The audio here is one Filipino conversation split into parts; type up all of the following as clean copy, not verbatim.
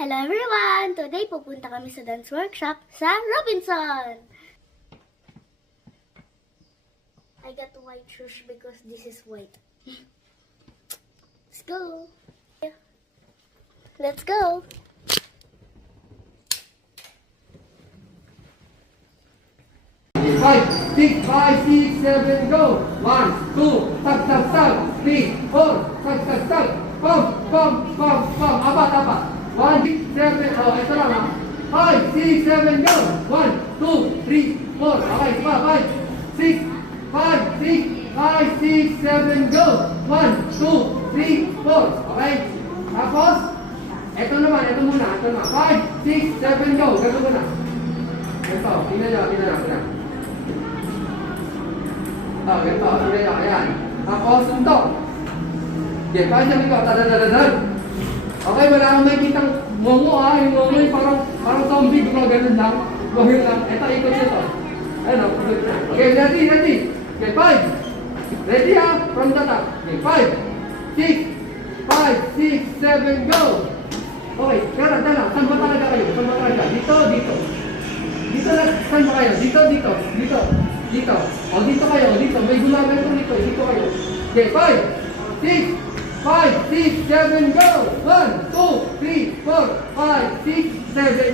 Hello everyone! Today pupunta kami sa dance workshop sa Robinson! I got white shoes because this is white. Let's go! Let's go! Five, six, five, six, seven, go. 1, 2, tag, tag, tag. 3, 4, tag, tag, tag. Pump, pump, pump, pump. Apat, apat. 1, 6, 7, oh, ito lang ha. 5, 6, 7, go. 1, 2, 3, 4. Okay, 5, 6, 5, 6, 5, 6, 7, go. 1, 2, 3, 4. Okay? Tapos, ito naman, ito muna, ito naman. 5, 6, 7, go. Ganito muna. Ito, tingnan nyo. Ganito, tingnan nyo, ayan. Tapos, suntok. Okay, kaya sabi ko, tadadadadan. Okay, wala akong makikitang momo ha. Yung momo yung parang zombie, bro, ganun lang. Gawin lang. Ito, ikot siya to. Ayan o, ikot na. Okay, ready. Okay, 5. Ready ha, from the top. Okay, 5, 6, 7, go. Okay, kaya dala. Saan ba talaga kayo? Dito. Dito na, saan ba kayo? Dito. O, dito kayo. May gulagan ko dito. Dito kayo. Okay, 5, 6, 7, go! 1, 2, 3, 4, 5, 6, 7,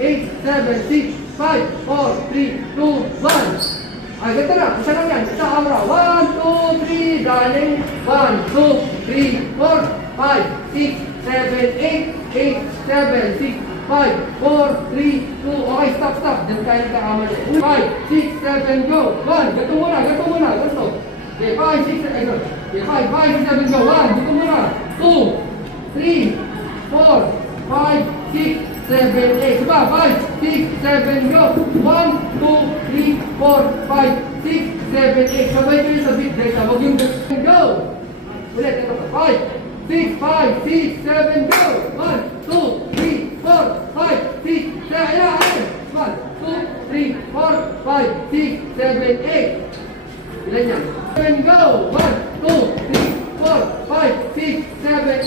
8, 7, 6, 5, 4, 3, 2, 1. Ay, ganito na. Isa lang yan. Isa kamera. 1, 2, 3, galing. 1, 2, 3, 4, 5, 6, 7, 8, 7, 6, 5, 4, 3, 2. Okay, stop. Diyan tayo nagkakamali. 5, 6, 7, go. 1, gato muna. Gato. Okay, 5, 6, 7, go. Okay, 5, 6, 7, go. 1, dito muna. 2, 3, 4, 5, 6, 7, 8. Diba? 5, 6, 7, go. 1, 2, 3, 4, 5, 6, 7, 8. Sabay kayo sa beat break. Huwag yung go. Ulit, ito pa. 5, 6, 7, go. 1, 2, 3, 4, 5, 6, 7, 8. 1, 2, 3, 4, 5, 6, 7, 8. Ilan yan? 7, go! 1, 2, 3, 4, 5, 6, 7,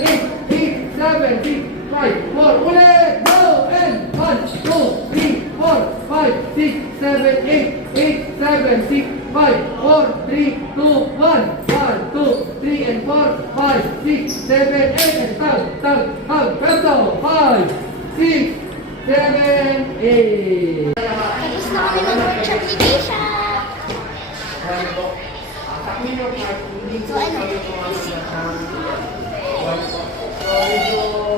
8, 7, 6, 5, 4. Ulit! Go! And 1, 2, 3, 4, 5, 6, 7, 8, 7, 6, 5, 4, 3, 2, 1. 1, 2, 3, and 4, 5, 6, 7, 8. And tag. Peso! 5, 6, 7, 8. Tapos na kami mag-workshop ni Keisha! So ano?